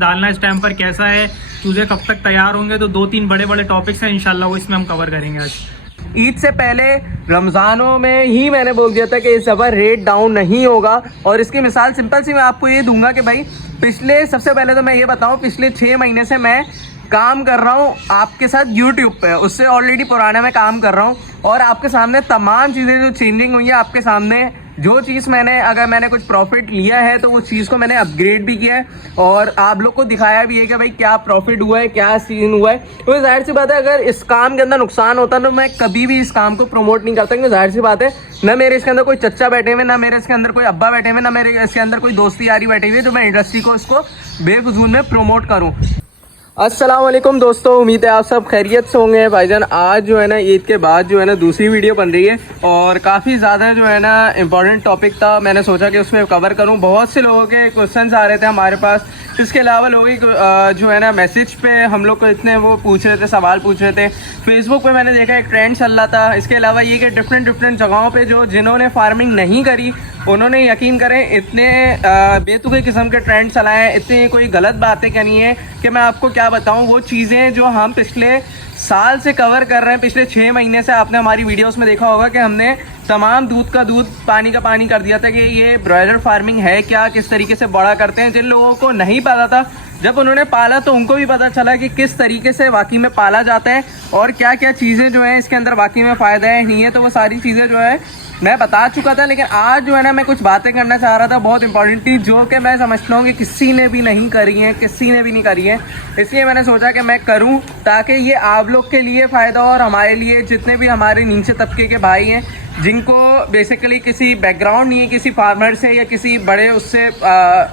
डालना इस टाइम पर कैसा है, चूजे कब तक तैयार होंगे, तो 2-3 बड़े बड़े टॉपिक्स हैं इंशाल्लाह वो इसमें हम कवर करेंगे आज। ईद से पहले रमज़ानों में ही मैंने बोल दिया था कि इस दफ़ा रेट डाउन नहीं होगा। और इसकी मिसाल सिंपल सी मैं आपको ये दूंगा कि भाई सबसे पहले तो मैं ये बताऊं, पिछले 6 महीने से मैं काम कर रहा हूँ आपके साथ यूट्यूब पे, उससे ऑलरेडी पुराने में काम कर रहा हूँ और आपके सामने तमाम चीज़ें जो चेंजिंग हुई है आपके सामने, जो चीज़ अगर मैंने कुछ प्रॉफिट लिया है तो उस चीज़ को मैंने अपग्रेड भी किया है और आप लोग को दिखाया भी है कि भाई क्या प्रॉफिट हुआ है, क्या सीन हुआ है। तो जाहिर सी बात है अगर इस काम के अंदर नुकसान होता तो मैं कभी भी इस काम को प्रमोट नहीं करता, क्योंकि जाहिर सी बात है ना मेरे इसके अंदर कोई चच्चा बैठे हुए, ना मेरे इसके अंदर कोई अब्बा बैठे हुए, ना मेरे इसके अंदर कोई दोस्ती यारी बैठी हुई है जो मैं इंडस्ट्री को इसको बेफजूल में प्रमोट करूँ। अस्सलाम वालेकुम दोस्तों, उम्मीद है आप सब खैरियत से होंगे। भाईजान आज जो है ना ईद के बाद जो है ना दूसरी वीडियो बन रही है और काफ़ी ज़्यादा जो है ना इम्पॉर्टेंट टॉपिक था, मैंने सोचा कि उसमें कवर करूं। बहुत से लोगों के क्वेश्चंस आ रहे थे हमारे पास, इसके अलावा लोग जो है ना मैसेज पे हम लोग को इतने वो पूछ रहे थे, सवाल पूछ रहे थे। फेसबुक पे मैंने देखा एक ट्रेंड चल रहा था। इसके अलावा ये कि डिफरेंट जगहों पे जिन्होंने फार्मिंग नहीं करी उन्होंने यकीन करें इतने बेतुके किस्म के ट्रेंड चलाए हैं, इतनी कोई गलत बातें करनी है कि मैं आपको क्या बताऊं। वो चीज़ें जो हम पिछले साल से कवर कर रहे हैं, पिछले 6 महीने से आपने हमारी वीडियोस में देखा होगा कि हमने तमाम दूध का दूध पानी का पानी कर दिया था कि ये ब्रॉयलर फार्मिंग है क्या, किस तरीके से बड़ा करते हैं। जिन लोगों को नहीं पता था, जब उन्होंने पाला तो उनको भी पता चला कि किस तरीके से वाकई में पाला जाता है और क्या क्या चीज़ें जो हैं इसके अंदर वाकई में फ़ायदा है नहीं है। तो वो सारी चीज़ें जो है मैं बता चुका था, लेकिन आज जो है ना मैं कुछ बातें करना चाह रहा था बहुत इंपॉर्टेंट थी, जो कि मैं समझता हूँ कि किसी ने भी नहीं करी है, इसलिए मैंने सोचा कि मैं करूँ ताकि ये आप लोग के लिए फ़ायदा और हमारे लिए, जितने भी हमारे नीचे तबके के भाई हैं जिनको बेसिकली किसी बैकग्राउंड नहीं है, किसी फार्मर से या किसी बड़े उससे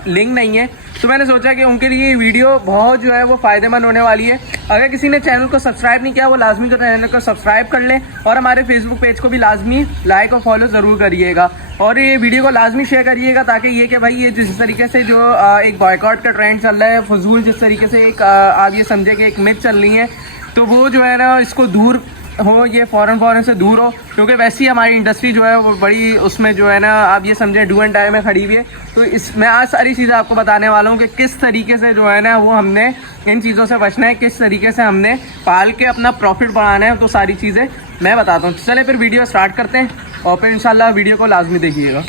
लिंक नहीं है, तो मैंने सोचा कि उनके लिए ये वीडियो बहुत जो है वो फ़ायदेमंद होने वाली है। अगर किसी ने चैनल को सब्सक्राइब नहीं किया वो लाजमी तो चैनल को सब्सक्राइब कर लें और हमारे फेसबुक पेज को भी लाजमी लाइक और फॉलो ज़रूर करिएगा और ये वीडियो को लाजमी शेयर करिएगा, ताकि ये कि भाई ये जिस तरीके से जो एक बॉयकॉट का ट्रेंड चल रहा है, फजूल जिस तरीके से एक आप ये समझे कि एक मिथ चल रही है, तो वो जो है ना इसको दूर हो, ये फ़ौरन से दूर हो, क्योंकि वैसे ही हमारी इंडस्ट्री जो है वो बड़ी उसमें जो है ना आप ये समझे डू एंड डाई में खड़ी हुई है। तो मैं आज सारी चीज़ें आपको बताने वाला हूँ कि किस तरीके से जो है ना वो हमने इन चीज़ों से बचना है, किस तरीके से हमने पाल के अपना प्रॉफिट बढ़ाना है। तो सारी चीज़ें मैं बताता हूँ। चले फिर वीडियो स्टार्ट करते हैं और फिर इंशाल्लाह वीडियो को लाजमी देखिएगा।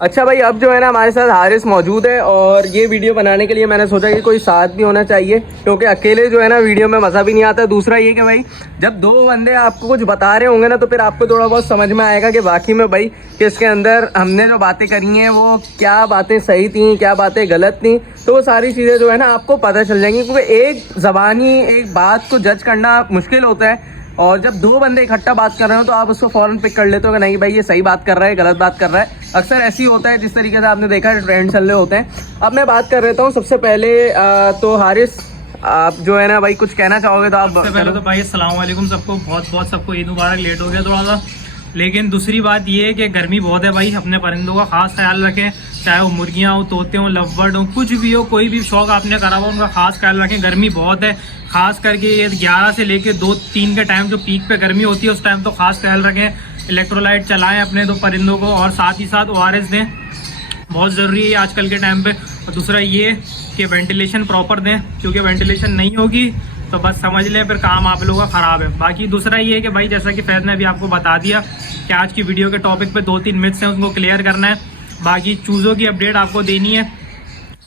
अच्छा भाई, अब जो है ना हमारे साथ हारिस मौजूद है और ये वीडियो बनाने के लिए मैंने सोचा कि कोई साथ भी होना चाहिए, क्योंकि अकेले जो है ना वीडियो में मज़ा भी नहीं आता। दूसरा ये कि भाई जब 2 बंदे आपको कुछ बता रहे होंगे ना तो फिर आपको थोड़ा बहुत समझ में आएगा कि बाकी में भाई कि इसके अंदर हमने जो बातें करी हैं वो क्या बातें सही थी, क्या बातें गलत थी। तो वो सारी चीज़ें जो है ना आपको पता चल जाएंगी, क्योंकि एक ज़बानी एक बात को जज करना मुश्किल होता है और जब 2 बंदे इकट्ठा बात कर रहे हो तो आप उसको फ़ौरन पिक कर लेते हो कि नहीं भाई ये सही बात कर रहा है, गलत बात कर रहा है। अक्सर ऐसी होता है जिस तरीके से आपने देखा है ट्रेंड चल रहे होते हैं। अब मैं बात कर रहा हूँ सबसे पहले तो हारिस, आप जो है ना भाई कुछ कहना चाहोगे तो आप। सबसे पहले तो भाई अस्सलाम वालेकुम सबको, बहुत सबको ईद मुबारक। लेट हो गया थोड़ा सा, लेकिन दूसरी बात ये है कि गर्मी बहुत है भाई, अपने परिंदों का खास ख्याल रखें, चाहे वो मुर्गियाँ हो, तोते हों, लवबर्ड हो, कुछ भी हो, कोई भी शौक आपने करा हुआ उनका खास ख्याल रखें। गर्मी बहुत है, खास करके ये 11 से लेके 2-3 के टाइम जो पीक पे गर्मी होती है उस टाइम तो खास ख्याल रखें। इलेक्ट्रोलाइट चलाएं अपने तो परिंदों को और साथ ही साथ ORS दें, बहुत ज़रूरी है आजकल के टाइम पे। और दूसरा ये कि वेंटिलेशन प्रॉपर दें, क्योंकि वेंटिलेशन नहीं होगी तो बस समझ लें फिर काम आप लोगों का ख़राब है। बाकी दूसरा ये है कि भाई जैसा कि फैज़ ने अभी आपको बता दिया कि आज की वीडियो के टॉपिक पे 2-3 मिथ्स हैं, उनको क्लियर करना है। बाकी चूज़ों की अपडेट आपको देनी है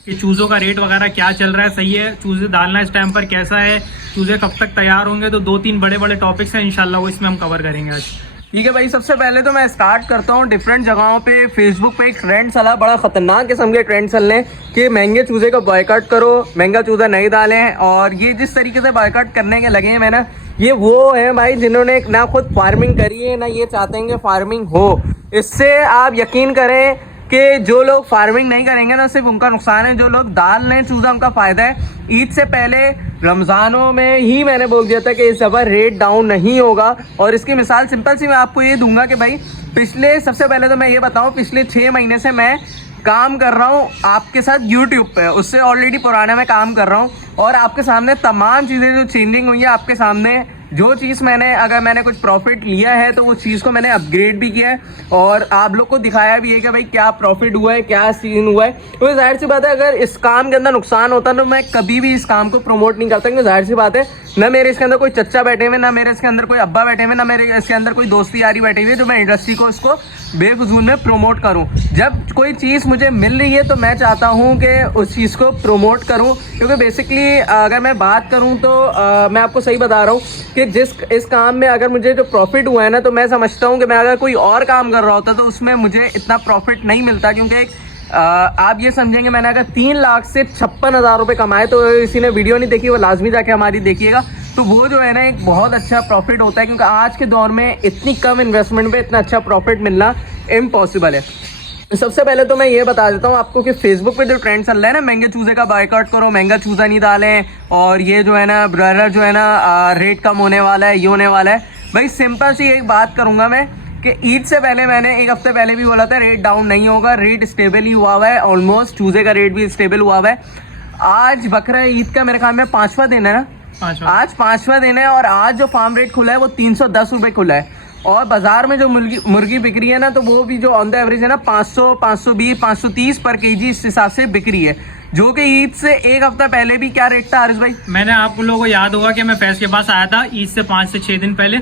कि चूज़ों का रेट वगैरह क्या चल रहा है, सही है, चूज़े डालना इस टाइम पर कैसा है, चूज़े कब तक तैयार होंगे, तो 2-3 बड़े बड़े टॉपिक्स हैं इंशाल्लाह वो इसमें हम कवर करेंगे आज। ठीक है भाई, सबसे पहले तो मैं स्टार्ट करता हूँ। डिफरेंट जगहों पे फेसबुक पे एक ट्रेंड चला, बड़ा ख़तरनाक किस्म के ट्रेंड चल रहे हैं कि महंगे चूज़े का बॉयकॉट करो, महंगा चूज़ा नहीं डालें। और ये जिस तरीके से बॉयकॉट करने के लगे हैं मैंने, ये वो है भाई जिन्होंने ना खुद फार्मिंग करी है ना ये चाहते हैं कि फार्मिंग हो। इससे आप यकीन करें कि जो लोग फार्मिंग नहीं करेंगे ना सिर्फ उनका नुकसान है, जो लोग डाल लें चूज़ा उनका फ़ायदा है। ईद से पहले रमज़ानों में ही मैंने बोल दिया था कि इस दफ़ा रेट डाउन नहीं होगा और इसकी मिसाल सिंपल सी मैं आपको ये दूंगा कि भाई सबसे पहले तो मैं ये बताऊँ, पिछले 6 महीने से मैं काम कर रहा हूँ आपके साथ यूट्यूब पे, उससे ऑलरेडी पुराने में काम कर रहा हूँ और आपके सामने तमाम चीज़ें जो चेंजिंग हुई है आपके सामने, जो चीज़ अगर मैंने कुछ प्रॉफिट लिया है तो वो चीज़ को मैंने अपग्रेड भी किया है और आप लोग को दिखाया भी है कि भाई क्या प्रॉफिट हुआ है, क्या सीन हुआ है। तो जाहिर सी बात है अगर इस काम के अंदर नुकसान होता तो मैं कभी भी इस काम को प्रमोट नहीं करता, क्योंकि जाहिर सी बात है ना मेरे इसके अंदर कोई चच्चा बैठे हुए, ना मेरे इसके अंदर कोई अब्बा बैठे हुए, ना मेरे इसके अंदर कोई दोस्ती यारी बैठी हुई है जो मैं इंडस्ट्री को इसको बेफजूल में प्रमोट करूं। जब कोई चीज़ मुझे मिल रही है तो मैं चाहता हूं कि उस चीज़ को प्रमोट करूं, क्योंकि बेसिकली अगर मैं बात करूं तो मैं आपको सही बता रहा हूं कि इस काम में अगर मुझे जो प्रॉफिट हुआ है ना, तो मैं समझता हूं कि मैं अगर कोई और काम कर रहा होता तो उसमें मुझे इतना प्रॉफिट नहीं मिलता। क्योंकि आप ये समझेंगे मैंने अगर 3 लाख से 56,000 रुपये कमाए, तो किसी ने वीडियो नहीं देखी वो लाजमी जाके हमारी देखिएगा, तो वो जो है ना एक बहुत अच्छा प्रॉफिट होता है। क्योंकि आज के दौर में इतनी कम इन्वेस्टमेंट पे इतना अच्छा प्रॉफिट मिलना इम्पॉसिबल है। सबसे पहले तो मैं ये बता देता हूँ आपको कि फेसबुक पे जो ट्रेंड चल रहा है ना, महंगे चूजे का बायकॉट करो, महंगा चूजा नहीं डालें, और ये जो है ना ब्रॉयलर जो है ना रेट कम होने वाला है, ये होने वाला है। भाई सिंपल सी एक बात करूँगा मैं कि ईद से पहले मैंने 1 हफ्ते पहले भी बोला था रेट डाउन नहीं होगा, रेट स्टेबल ही हुआ हुआ है, ऑलमोस्ट चूजे का रेट भी स्टेबल हुआ हुआ है। आज बकरा ईद का मेरे ख्याल में 5वां दिन है ना, आज 5वां दिन है, और आज जो फार्म रेट खुला है वो 310 रुपये खुला है, और बाजार में जो मुर्गी बिक रही है ना, तो वो भी जो ऑन द एवरेज है ना 500, 520, 530 पर केजी इस हिसाब से बिक रही है, जो कि ईद से 1 हफ्ता पहले भी क्या रेट था हारिस भाई? मैंने आप लोगों को याद होगा कि मैं फैज के पास आया था ईद से 5 से 6 दिन पहले,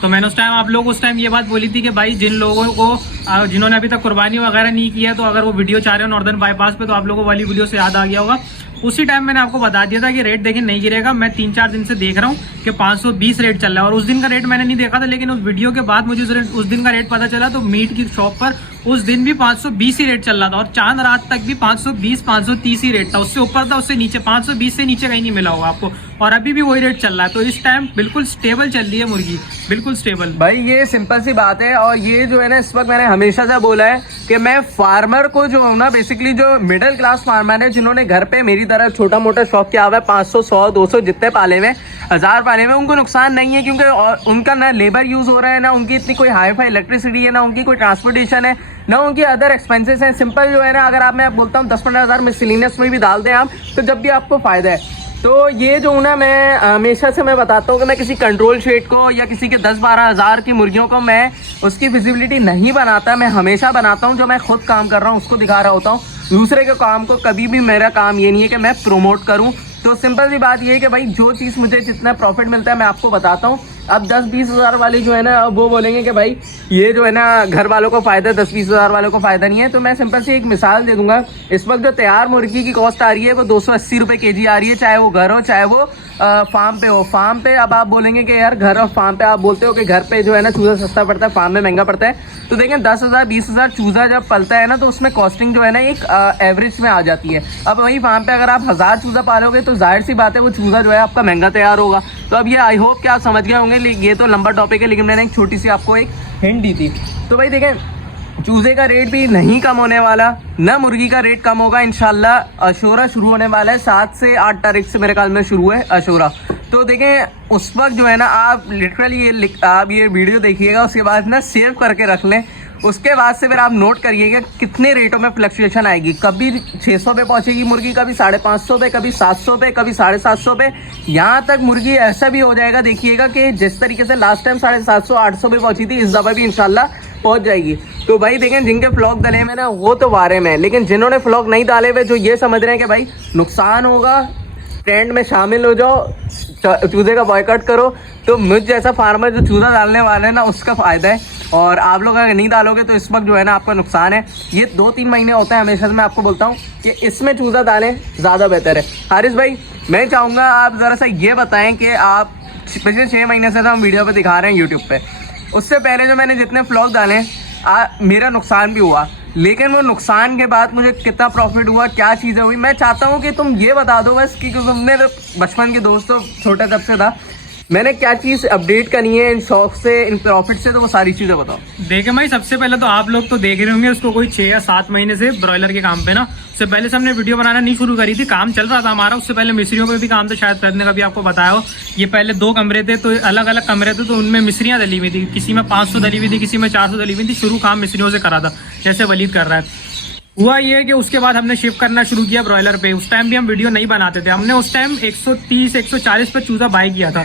तो मैंने उस टाइम आप लोग उस टाइम ये बात बोली थी कि भाई जिन लोगों को जिन्होंने अभी तक कुर्बानी वगैरह नहीं किया, तो अगर वो वीडियो चाह रहे हो नॉर्दर्न बाईपास पे, तो आप लोगों को वाली वीडियो से याद आ गया होगा। उसी टाइम मैंने आपको बता दिया था कि रेट देखिए नहीं गिरेगा। मैं 3-4 दिन से देख रहा हूँ कि 520 रेट चल रहा है, और उस दिन का रेट मैंने नहीं देखा था, लेकिन उस वीडियो के बाद मुझे उस दिन का रेट पता चला, तो मीट की शॉप पर उस दिन भी 520 ही रेट चल रहा था, और चांद रात तक भी 520, 530 ही रेट था, उससे ऊपर था, उससे नीचे 520 से नीचे कहीं नहीं मिला होगा आपको, और अभी भी वही रेट चल रहा है। तो इस टाइम बिल्कुल स्टेबल चल रही है मुर्गी, बिल्कुल स्टेबल। भाई ये सिंपल सी बात है, और ये जो है ना इस वक्त मैंने हमेशा से बोला है कि मैं फार्मर को जो हूँ ना, बेसिकली जो मिडिल क्लास फार्मर है जिन्होंने घर पे मेरी तरह छोटा मोटा शौक किया हुआ है, 500, 100, 200 जितने पाले हुए, 1000 पाले हुए, उनको नुकसान नहीं है, क्योंकि उनका ना लेबर यूज हो रहा है, ना उनकी इतनी कोई हाई फाई इलेक्ट्रिसिटी है, ना उनकी कोई ट्रांसपोर्टेशन है, ना उनकी अदर एक्सपेंसेस हैं। सिंपल जो है ना, अगर मैं बोलता हूँ 10-15 हज़ार मिसलिनियस में भी डाल दें आप, तो जब भी आपको फायदा है। तो ये जो ना मैं हमेशा से मैं बताता हूँ कि मैं किसी कंट्रोल शेड को या किसी के 10-12 हज़ार की मुर्गियों को मैं उसकी विजिबिलिटी नहीं बनाता, मैं हमेशा बनाता हूँ जो मैं खुद काम कर रहा हूँ उसको दिखा रहा होता हूँ। दूसरे के काम को कभी भी मेरा काम ये नहीं है कि मैं प्रमोट करूँ। तो सिंपल सी बात ये है कि भाई जो चीज़ मुझे जितना प्रॉफिट मिलता है मैं आपको बताता हूँ। अब 10-20 हज़ार वाले जो है ना, अब वो बोलेंगे कि भाई ये जो है ना घर वालों को फ़ायदा, 10-20 हज़ार वालों को फ़ायदा नहीं है। तो मैं सिंपल सी एक मिसाल दे दूंगा। इस वक्त जो तैयार मुर्गी की कॉस्ट आ रही है वो 280 रुपये केजी आ रही है, चाहे वो घर हो चाहे वो फार्म पे हो। फार्म पे अब आप बोलेंगे कि यार घर और फार्म पे आप बोलते हो कि घर पे जो है ना चूज़ा सस्ता पड़ता है, फार्म में महंगा पड़ता है। तो देखें 10,000-20,000 चूज़ा जब पलता है ना, तो उसमें कॉस्टिंग जो है ना एक एवरेज में आ जाती है। अब वही फार्म पे अगर आप 1000 चूज़ा पालोगे तो जाहिर सी बात है वो चूज़ा जो है आपका महंगा तैयार होगा। तो अब ये आई होप कि आप समझ गए होंगे, ये तो लंबा टॉपिक है, लेकिन मैंने एक छोटी सी आपको एक हिंट दी थी। तो भाई देखें चूज़े का रेट भी नहीं कम होने वाला, न मुर्गी का रेट कम होगा। इंशाल्लाह अशोरा शुरू होने वाला है 7 से 8 तारीख से मेरे ख्याल में शुरू है अशोरा। तो देखें उस वक्त जो है ना आप लिटरली आप ये वीडियो देखिएगा, उसके बाद ना सेव करके रख लें। उसके बाद से फिर आप नोट करिएगा कितने रेटों में फ्लक्चुएशन आएगी। कभी 600 पे पहुंचेगी मुर्गी, कभी 550 पे, कभी 700 पे, कभी 750 पे। यहाँ तक मुर्गी ऐसा भी हो जाएगा, देखिएगा कि जिस तरीके से लास्ट टाइम 750-800 पे पहुंची थी, इस दफ़ा भी इंशाल्लाह पहुंच जाएगी। तो भाई देखें जिनके फ्लॉग डले में ना वो तो वारे में, लेकिन जिन्होंने फ्लॉग नहीं डाले हुए, जो ये समझ रहे हैं कि भाई नुकसान होगा, ट्रेंड में शामिल हो जाओ, चूज़े का बॉयकॉट करो, तो मुझ जैसा फार्मर जो चूज़ा डालने वाला है ना उसका फ़ायदा है। और आप लोग अगर नहीं डालोगे तो इस वक्त जो है ना आपका नुकसान है। ये 2-3 महीने होते हैं, हमेशा से मैं आपको बोलता हूँ कि इसमें चूज़ा डालें ज़्यादा बेहतर है। हारिस भाई मैं चाहूँगा आप ज़रा सा ये बताएं कि आप पिछले 6 महीने से तो हम वीडियो पे दिखा रहे हैं यूट्यूब पे, उससे पहले जो मैंने जितने व्लॉग डाले मेरा नुकसान भी हुआ, लेकिन वो नुकसान के बाद मुझे कितना प्रॉफिट हुआ, क्या चीज़ें हुई, मैं चाहता हूँ कि तुम ये बता दो बस कि तुमने बचपन के दोस्तों छोटे तब से था, मैंने क्या चीज़ अपडेट करनी है इन शौक से, इन प्रॉफिट से, तो वो सारी चीज़ें बताओ। देखे भाई सबसे पहले तो आप लोग तो देख रहे होंगे उसको कोई 6 या 7 महीने से ब्रॉयलर के काम पे ना, उससे पहले से हमने वीडियो बनाना नहीं शुरू करी थी, काम चल रहा था हमारा। उससे पहले मिस्त्रियों पे भी काम था, शायद फैद ने कभी आपको बताया हो। ये पहले 2 कमरे थे, तो अलग अलग कमरे थे, तो उनमें मिस्त्रियाँ डली हुई थी, किसी में 500 डली हुई थी, किसी में 400 डली हुई थी। शुरू काम मिस्त्रियों से करा था, जैसे वलीद कर रहा है। हुआ ये कि उसके बाद हमने शिफ्ट करना शुरू किया ब्रॉयलर पे। उस टाइम भी हम वीडियो नहीं बनाते थे, हमने उस टाइम 130-140 पे चूज़ा बाई किया था।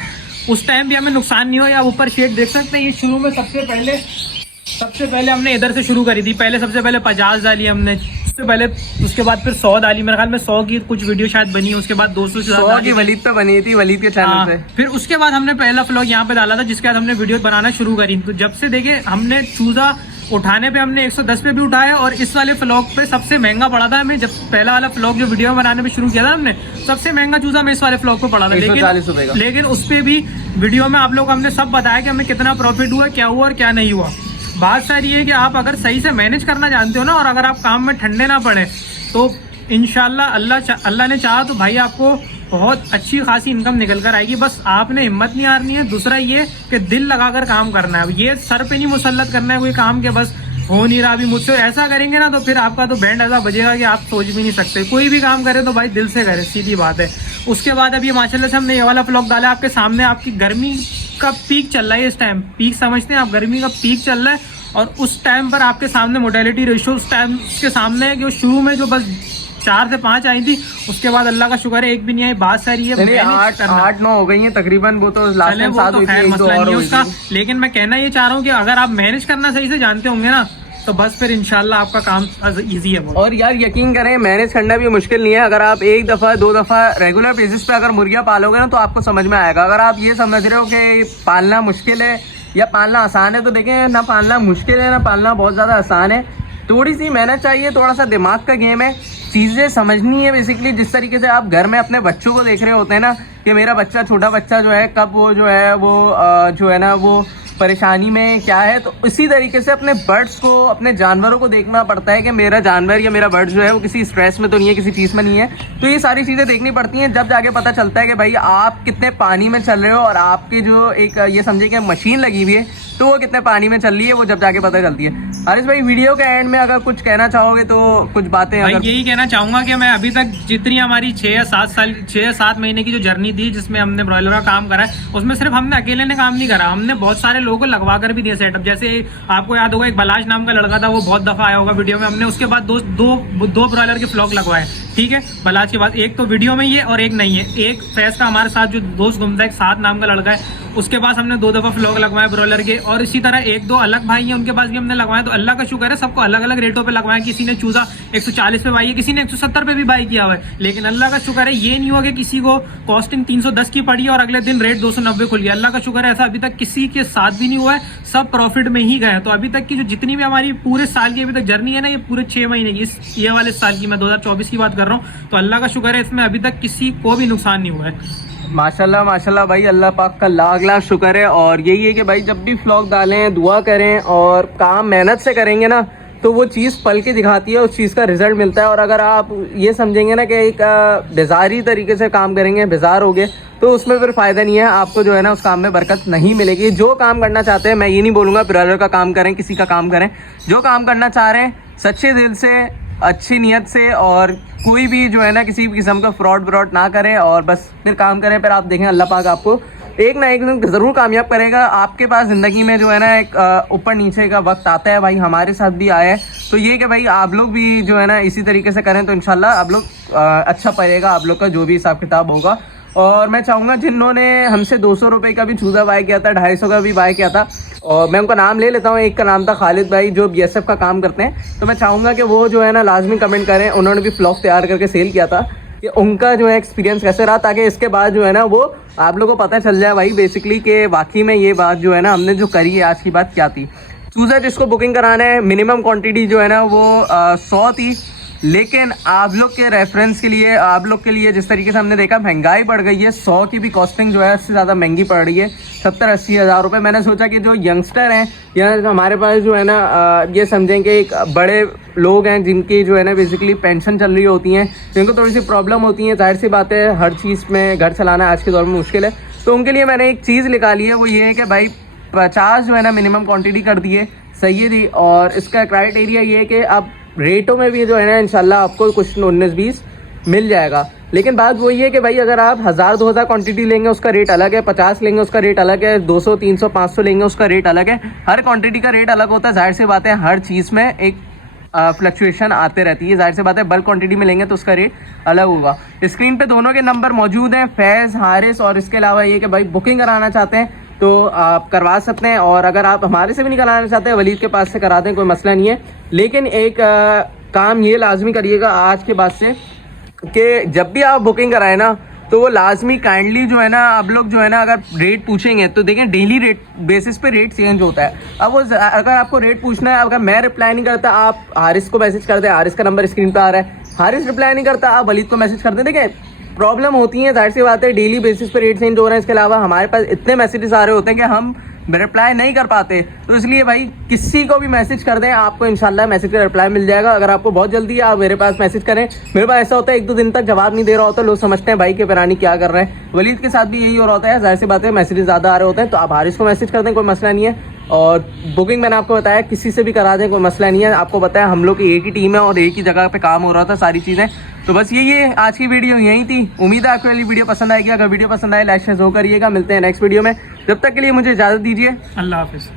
उस टाइम भी हमें नुकसान नहीं हो। या ऊपर शेड देख सकते हैं, ये शुरू में सबसे पहले हमने इधर से शुरू करी थी। पहले सबसे पहले 50 डाली हमने, उससे पहले उसके बाद फिर 100 डाली। मेरे ख्याल में 100 की कुछ वीडियो शायद बनी है, उसके बाद 200 से 100 की वलीद पे बनी थी, वलीद के चैनल पे। फिर उसके बाद हमने पहला व्लॉग यहाँ पे डाला था, जिसके बाद हमने वीडियो बनाना शुरू करी। तो जब से देखे हमने चूजा उठाने पे हमने 110 पे भी उठाया, और इस वाले व्लॉग पे सबसे महंगा पड़ा था हमें। जब पहला वाला व्लॉग जो वीडियो बनाने पे शुरू किया था हमने, सबसे महंगा चूजा हमें इस वाले व्लॉग पे पड़ा था। 140 रुपए का। लेकिन उस पे भी वीडियो में आप लोग हमने सब बताया कि हमें कितना प्रॉफिट हुआ, क्या हुआ और क्या नहीं हुआ। बात सारी है कि आप अगर सही से मैनेज करना जानते हो ना, और अगर आप काम में ठंडे ना पड़े, तो इंशाल्लाह अल्लाह ने चाहा तो भाई आपको बहुत अच्छी खासी इनकम निकल कर आएगी। बस आपने हिम्मत नहीं हारनी है। दूसरा ये कि दिल लगाकर काम करना है। ये सर पे नहीं मुसल्लत करना है कोई काम के बस हो नहीं रहा अभी मुझसे, ऐसा करेंगे ना तो फिर आपका तो बैंड ऐसा बजेगा कि आप सोच भी नहीं सकते। कोई भी काम करे तो भाई दिल से करे, सीधी बात है। उसके बाद अभी माशाल्लाह से हमने ये वाला व्लॉग डाला आपके सामने। आपकी गर्मी का पीक चल रहा है इस टाइम, पीक समझते हैं आप, गर्मी का पीक चल रहा है। और उस टाइम पर आपके सामने मोर्टेलिटी रेशियो उस टाइम के सामने है कि शुरू में जो बस 4 से 5 आई थी, उसके बाद अल्लाह का शुक्र है एक भी नहीं आई। बात सारी है 8-9 हो गई है तकरीबन, वो तो लास्ट टाइम 7 हुई थी, मसला नहीं है उसका। लेकिन मैं कहना ये चाह रहा हूँ कि अगर आप मैनेज करना सही से जानते होंगे ना, तो बस फिर इंशाल्लाह आपका काम इजी है बहुत। और यार यकीन करें, मैनेज करना भी मुश्किल नहीं है। अगर आप एक दफ़ा 2 दफ़ा रेगुलर बेसिस पे अगर मुर्गियाँ पालोगे ना, तो आपको समझ में आएगा। अगर आप ये समझ रहे हो कि पालना मुश्किल है या पालना आसान है, तो देखें ना, पालना मुश्किल है ना पालना बहुत ज़्यादा आसान है। थोड़ी सी मेहनत चाहिए, थोड़ा सा दिमाग का गेम है, चीज़ें समझनी है। बेसिकली जिस तरीके से आप घर में अपने बच्चों को देख रहे होते हैं ना, कि मेरा बच्चा, छोटा बच्चा जो है, कब वो जो है ना वो परेशानी में क्या है, तो इसी तरीके से अपने बर्ड्स को, अपने जानवरों को देखना पड़ता है कि मेरा जानवर या मेरा बर्ड जो है वो किसी स्ट्रेस में तो नहीं है, किसी चीज़ में नहीं है। तो ये सारी चीज़ें देखनी पड़ती हैं, जब जाके पता चलता है कि भाई आप कितने पानी में चल रहे हो, और आपकी जो एक ये समझे कि मशीन लगी हुई है, तो वो कितने पानी में चल रही है, वो जब जाके पता चलती है। हारिस भाई, वीडियो के एंड में अगर कुछ कहना चाहोगे तो कुछ बातें। भाई यही कहना चाहूंगा कि मैं अभी तक जितनी हमारी 6 या 7 महीने की जो जर्नी थी, जिसमें हमने ब्रॉयलर का काम करा है, उसमें सिर्फ हमने अकेले ने काम नहीं करा, हमने बहुत सारे लोगों को लगवा कर भी दिया सेटअप। जैसे आपको याद होगा, एक बलाश नाम का लड़का था, वो बहुत दफा आया होगा वीडियो में। हमने उसके बाद दो ब्रॉयलर के फ्लॉग लगवाए, ठीक है। बलाश के बाद एक तो वीडियो में ही है और एक नहीं है। एक फैस का हमारे साथ जो दोस्त घूमता है, एक 7 नाम का लड़का है, उसके पास हमने 2 दफा फ्लॉग लगवाए ब्रॉयलर के। और इसी तरह 1-2 अलग भाई हैं, उनके पास भी हमने लगवाए। तो अल्लाह का शुक्र है, सबको अलग अलग रेटों पे लगवाए। किसी ने चूजा 140 पे बाई है, किसी ने 170 पे भी बाई किया हुआ है। लेकिन अल्लाह का शुक्र है, ये नहीं हुआ कि किसी को कॉस्टिंग 310 की पड़ी और अगले दिन रेट 290 खुल गया। अल्लाह का शुक्र है, ऐसा अभी तक किसी के साथ भी नहीं हुआ है, सब प्रॉफिट में ही गए। तो अभी तक की जो जितनी भी हमारी पूरे साल की अभी तक जर्नी है ना, ये पूरे 6 महीने की, ये वाले साल की, मैं 2024 की बात कर रहा हूँ, तो अल्लाह का शुक्र है, इसमें अभी तक किसी को भी नुकसान नहीं हुआ है। माशाल्लाह माशाल्लाह भाई, अल्लाह पाक का लाख शुक्र है। और यही है कि भाई जब भी व्लॉग डालें, दुआ करें और काम मेहनत से करेंगे ना, तो वो चीज़ पल के दिखाती है, उस चीज़ का रिजल्ट मिलता है। और अगर आप ये समझेंगे ना कि एक बेजारी तरीके से काम करेंगे, बेजार हो गए, तो उसमें फिर फ़ायदा नहीं है, आपको जो है ना उस काम में बरकत नहीं मिलेगी। जो काम करना चाहते हैं, मैं ये नहीं बोलूँगा ब्रॉयलर का काम करें, किसी का काम करें, जो काम करना चाह रहे हैं सच्चे दिल से, अच्छी नीयत से, और कोई भी जो है ना किसी भी किस्म का फ्रॉड ना करें, और बस फिर काम करें। फिर आप देखें अल्लाह पाक आपको एक ना एक दिन ज़रूर कामयाब करेगा। आपके पास ज़िंदगी में जो है ना एक ऊपर नीचे का वक्त आता है, भाई हमारे साथ भी आया है। तो ये कि भाई आप लोग भी जो है ना इसी तरीके से करें, तो इंशाल्लाह आप लोग अच्छा पड़ेगा, आप लोग का जो भी हिसाब किताब होगा। और मैं चाहूँगा जिन्होंने हमसे 200 रुपये का भी चूजा बाय किया था, 250 का भी बाय किया था, और मैं उनका नाम ले लेता हूँ। एक का नाम था खालिद भाई, जो BSF का काम करते हैं। तो मैं चाहूँगा कि वो जो है ना लाजमी कमेंट करें, उन्होंने भी व्लॉग तैयार करके सेल किया था, कि उनका जो है एक्सपीरियंस कैसे रहा, ताकि इसके बाद जो है ना वो आप लोगों को पता चल जाए भाई बेसिकली कि वाकई में ये बात जो है ना हमने जो करी है आज की बात क्या थी। चूज़ा जिसको बुकिंग कराना है, मिनिमम क्वांटिटी जो है ना वो 100 थी। लेकिन आप लोग के रेफरेंस के लिए, आप लोग के लिए जिस तरीके से हमने देखा महंगाई बढ़ गई है, 100 की भी कॉस्टिंग जो है उससे ज़्यादा महंगी पड़ रही है, 70-80 हज़ार रुपये। मैंने सोचा कि जो यंगस्टर हैं या हमारे पास जो है ना ये समझें कि एक बड़े लोग हैं जिनकी जो है ना बेसिकली पेंशन चल रही होती हैं, जिनको थोड़ी सी प्रॉब्लम होती है, जाहिर सी बात है हर चीज़ में घर चलाना आज के दौर में मुश्किल है। तो उनके लिए मैंने एक चीज़ निकाली है, वो ये है कि भाई 50 जो है ना मिनिमम क्वान्टिटी कर दिए, सही थी। और इसका क्राइटेरिया ये है कि अब रेटों में भी जो है ना इंशाल्लाह आपको कुछ 19-20 मिल जाएगा। लेकिन बात वही है कि भाई अगर आप 1000-2000 क्वांटिटी लेंगे उसका रेट अलग है, 50 लेंगे उसका रेट अलग है, 200, 300, 500 लेंगे उसका रेट अलग है। हर क्वांटिटी का रेट अलग होता है। जाहिर सी बात है हर चीज़ में एक फ्लक्चुएशन आते रहती है। जाहिर सी बात है बल्क क्वांटिटी में लेंगे तो उसका रेट अलग होगा। स्क्रीन पे दोनों के नंबर मौजूद हैं, फैज़, हारिस, और इसके अलावा ये कि भाई बुकिंग कराना चाहते हैं तो आप करवा सकते हैं, और अगर आप हमारे से भी नहीं कराना चाहते हैं वलीद के पास से करा दें, कोई मसला नहीं है। लेकिन एक काम ये लाजमी करिएगा आज के बाद से कि जब भी आप बुकिंग कराएं ना तो वो लाजमी काइंडली जो है ना, आप लोग जो है ना अगर रेट पूछेंगे तो देखें डेली रेट बेसिस पे रेट चेंज होता है। अब वो अगर आपको रेट पूछना है, अगर मैं रिप्लाई नहीं करता आप हारिस को मैसेज कर दें, हारिस का नंबर स्क्रीन पे आ रहा है, हारिस रिप्लाई नहीं करता आप वलीद को मैसेज कर दें। देखें प्रॉब्लम होती है, जाहिर सी बात है डेली बेसिस पे रेट चेंज हो रहे हैं। इसके अलावा हमारे पास इतने मैसेजेस आ रहे होते हैं कि हम रिप्लाई नहीं कर पाते, तो इसलिए भाई किसी को भी मैसेज कर दें, आपको इंशाल्लाह मैसेज का रिप्लाई मिल जाएगा। अगर आपको बहुत जल्दी है आप मेरे पास मैसेज करें। मेरे पास ऐसा होता है 1-2 दिन तक जवाब नहीं दे रहा होता, लोग समझते हैं भाई के परानी क्या कर रहे हैं। वलीद के साथ भी यही हो रहा होता है, जाहिर सी बात है मैसेजेस ज़्यादा आ रहे होते हैं, तो आप हारिस को मैसेज कर दें, कोई मसला नहीं है। और बुकिंग मैंने आपको बताया किसी से भी करा दें, कोई मसला नहीं है। आपको बताया हम लोग की एक ही टीम है और एक ही जगह पे काम हो रहा था सारी चीज़ें। तो बस यही है, आज की वीडियो यही थी। उम्मीद है आपको वाली वीडियो पसंद आएगी। अगर वीडियो पसंद आए लाइक शेयर जरूर करिएगा। मिलते हैं नेक्स्ट वीडियो में, जब तक के लिए मुझे इजाज़त दीजिए। अल्लाह हाफिज़।